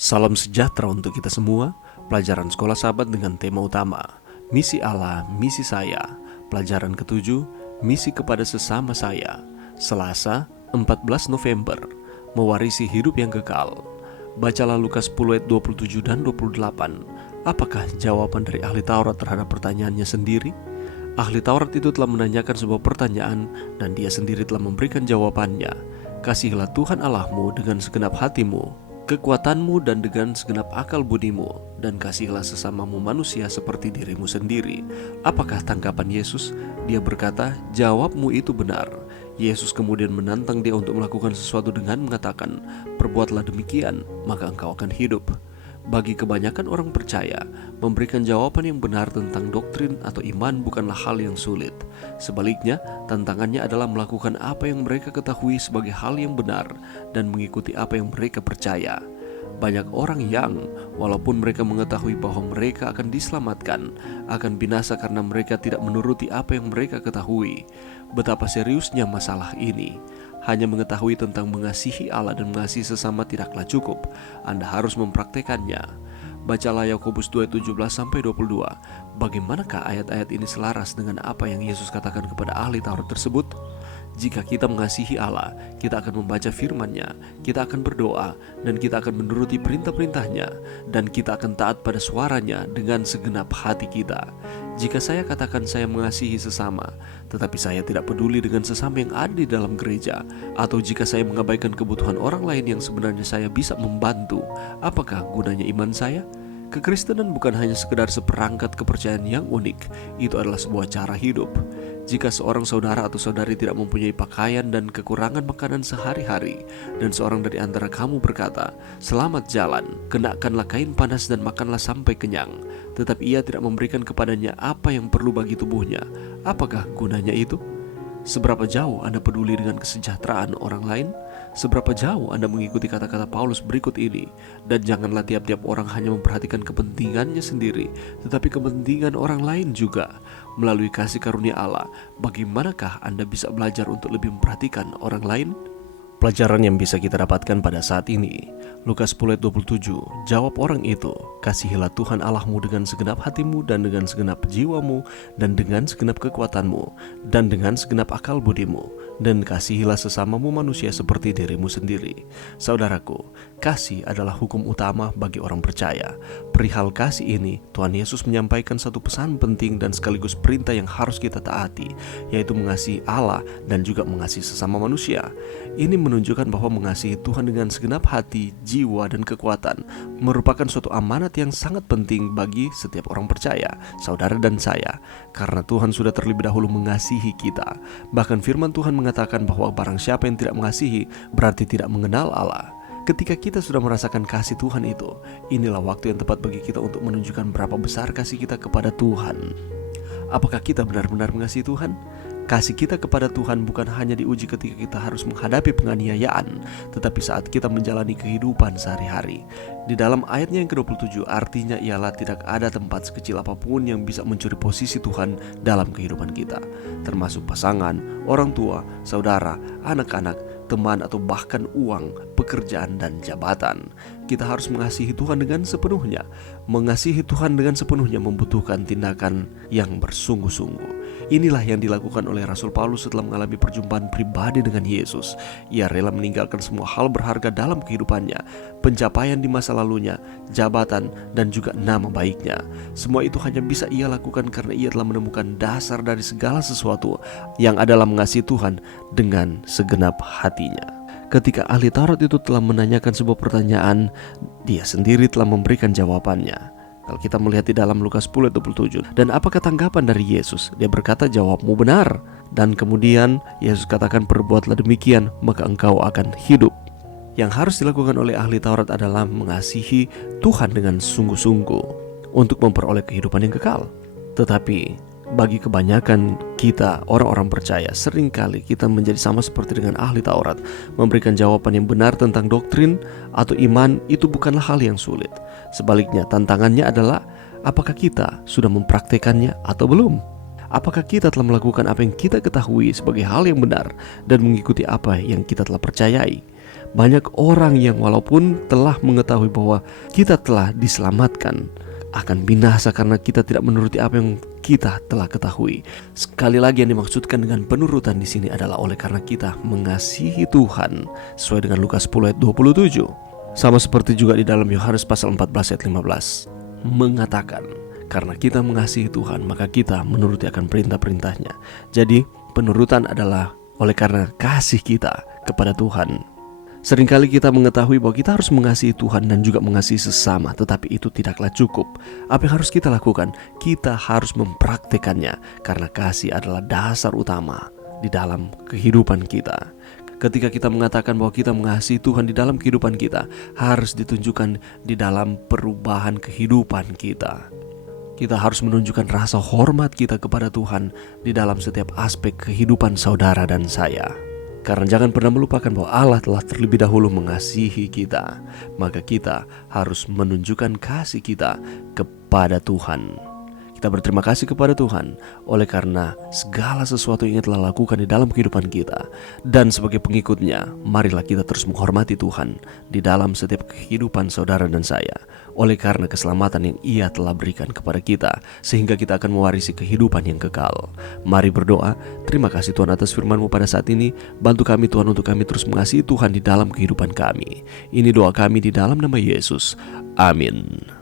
Salam sejahtera untuk kita semua. Pelajaran Sekolah Sahabat dengan tema utama Misi Allah, Misi Saya. Pelajaran ketujuh, Misi kepada sesama saya. Selasa, 14 November. Mewarisi hidup yang kekal. Bacalah Lukas 10 ayat 27 dan 28. Apakah jawaban dari ahli Taurat terhadap pertanyaannya sendiri? Ahli Taurat itu telah menanyakan sebuah pertanyaan dan dia sendiri telah memberikan jawabannya. Kasihilah Tuhan Allahmu dengan segenap hatimu, kekuatanmu dan dengan segenap akal budimu, dan kasihilah sesamamu manusia seperti dirimu sendiri. Apakah tanggapan Yesus? Dia berkata, jawabmu itu benar. Yesus kemudian menantang dia untuk melakukan sesuatu dengan mengatakan, perbuatlah demikian, maka engkau akan hidup. Bagi kebanyakan orang percaya, memberikan jawaban yang benar tentang doktrin atau iman bukanlah hal yang sulit. Sebaliknya, tantangannya adalah melakukan apa yang mereka ketahui sebagai hal yang benar dan mengikuti apa yang mereka percaya. Banyak orang yang, walaupun mereka mengetahui bahwa mereka akan diselamatkan, akan binasa karena mereka tidak menuruti apa yang mereka ketahui. Betapa seriusnya masalah ini. Hanya mengetahui tentang mengasihi Allah dan mengasihi sesama tidaklah cukup. Anda harus mempraktekannya. Bacalah Yakobus 2:17-22. Bagaimanakah ayat-ayat ini selaras dengan apa yang Yesus katakan kepada ahli Taurat tersebut? Jika kita mengasihi Allah, kita akan membaca firman-Nya, kita akan berdoa, dan kita akan menuruti perintah-perintahnya, dan kita akan taat pada suaranya dengan segenap hati kita. Jika saya katakan saya mengasihi sesama, tetapi saya tidak peduli dengan sesama yang ada di dalam gereja, atau jika saya mengabaikan kebutuhan orang lain yang sebenarnya saya bisa membantu, apakah gunanya iman saya? Kekristenan bukan hanya sekedar seperangkat kepercayaan yang unik, itu adalah sebuah cara hidup. Jika seorang saudara atau saudari tidak mempunyai pakaian dan kekurangan makanan sehari-hari, dan seorang dari antara kamu berkata, selamat jalan, kenakanlah kain panas dan makanlah sampai kenyang, tetapi ia tidak memberikan kepadanya apa yang perlu bagi tubuhnya, apakah gunanya itu? Seberapa jauh Anda peduli dengan kesejahteraan orang lain? Seberapa jauh Anda mengikuti kata-kata Paulus berikut ini? Dan janganlah tiap-tiap orang hanya memperhatikan kepentingannya sendiri, tetapi kepentingan orang lain juga. Melalui kasih karunia Allah, bagaimanakah Anda bisa belajar untuk lebih memperhatikan orang lain? Pelajaran yang bisa kita dapatkan pada saat ini, Lukas 10 ayat 27, jawab orang itu, kasihilah Tuhan Allahmu dengan segenap hatimu dan dengan segenap jiwamu dan dengan segenap kekuatanmu dan dengan segenap akal budimu, dan kasihilah sesamamu manusia seperti dirimu sendiri. Saudaraku, kasih adalah hukum utama bagi orang percaya. Perihal kasih ini, Tuhan Yesus menyampaikan satu pesan penting dan sekaligus perintah yang harus kita taati, yaitu mengasihi Allah dan juga mengasihi sesama manusia. Ini menunjukkan bahwa mengasihi Tuhan dengan segenap hati, jiwa, dan kekuatan merupakan suatu amanat yang sangat penting bagi setiap orang percaya, saudara dan saya, karena Tuhan sudah terlebih dahulu mengasihi kita. Bahkan firman Tuhan mengatakan bahwa barang siapa yang tidak mengasihi berarti tidak mengenal Allah. Ketika kita sudah merasakan kasih Tuhan itu, inilah waktu yang tepat bagi kita untuk menunjukkan berapa besar kasih kita kepada Tuhan. Apakah kita benar-benar mengasihi Tuhan? Kasih kita kepada Tuhan bukan hanya diuji ketika kita harus menghadapi penganiayaan, tetapi saat kita menjalani kehidupan sehari-hari. Di dalam ayatnya yang ke-27, artinya ialah tidak ada tempat sekecil apapun yang bisa mencuri posisi Tuhan dalam kehidupan kita, termasuk pasangan, orang tua, saudara, anak-anak, teman, atau bahkan uang, pekerjaan, dan jabatan. Kita harus mengasihi Tuhan dengan sepenuhnya. Mengasihi Tuhan dengan sepenuhnya membutuhkan tindakan yang bersungguh-sungguh. Inilah yang dilakukan oleh Rasul Paulus setelah mengalami perjumpaan pribadi dengan Yesus. Ia rela meninggalkan semua hal berharga dalam kehidupannya, pencapaian di masa lalunya, jabatan, dan juga nama baiknya. Semua itu hanya bisa ia lakukan karena ia telah menemukan dasar dari segala sesuatu yang adalah mengasihi Tuhan dengan segenap hatinya. Ketika ahli Taurat itu telah menanyakan sebuah pertanyaan, dia sendiri telah memberikan jawabannya. Kalau kita melihat di dalam Lukas 10 ayat 27, dan apakah tanggapan dari Yesus? Dia berkata, jawabmu benar. Dan kemudian Yesus katakan, perbuatlah demikian, maka engkau akan hidup. Yang harus dilakukan oleh ahli Taurat adalah mengasihi Tuhan dengan sungguh-sungguh untuk memperoleh kehidupan yang kekal. Tetapi bagi kebanyakan kita, orang-orang percaya, seringkali kita menjadi sama seperti dengan ahli Taurat. Memberikan jawaban yang benar tentang doktrin atau iman itu bukanlah hal yang sulit. Sebaliknya, tantangannya adalah apakah kita sudah mempraktekannya atau belum? Apakah kita telah melakukan apa yang kita ketahui sebagai hal yang benar dan mengikuti apa yang kita telah percayai? Banyak orang yang walaupun telah mengetahui bahwa kita telah diselamatkan, akan binasa karena kita tidak menuruti apa yang kita telah ketahui. Sekali lagi, yang dimaksudkan dengan penurutan di sini adalah oleh karena kita mengasihi Tuhan, sesuai dengan Lukas 10 ayat 27. Sama seperti juga di dalam Yohanes pasal 14 ayat 15 mengatakan, karena kita mengasihi Tuhan, maka kita menuruti akan perintah-perintahnya. Jadi penurutan adalah oleh karena kasih kita kepada Tuhan. Seringkali kita mengetahui bahwa kita harus mengasihi Tuhan dan juga mengasihi sesama, tetapi itu tidaklah cukup. Apa yang harus kita lakukan? Kita harus mempraktekannya, karena kasih adalah dasar utama di dalam kehidupan kita. Ketika kita mengatakan bahwa kita mengasihi Tuhan di dalam kehidupan kita, harus ditunjukkan di dalam perubahan kehidupan kita. Kita harus menunjukkan rasa hormat kita kepada Tuhan di dalam setiap aspek kehidupan saudara dan saya. Karena jangan pernah melupakan bahwa Allah telah terlebih dahulu mengasihi kita, maka kita harus menunjukkan kasih kita kepada Tuhan. Kita berterima kasih kepada Tuhan oleh karena segala sesuatu yang telah lakukan di dalam kehidupan kita. Dan sebagai pengikutnya, marilah kita terus menghormati Tuhan di dalam setiap kehidupan saudara dan saya, oleh karena keselamatan yang Ia telah berikan kepada kita, sehingga kita akan mewarisi kehidupan yang kekal. Mari berdoa. Terima kasih Tuhan atas firman-Mu pada saat ini. Bantu kami Tuhan untuk kami terus mengasihi Tuhan di dalam kehidupan kami. Ini doa kami di dalam nama Yesus. Amin.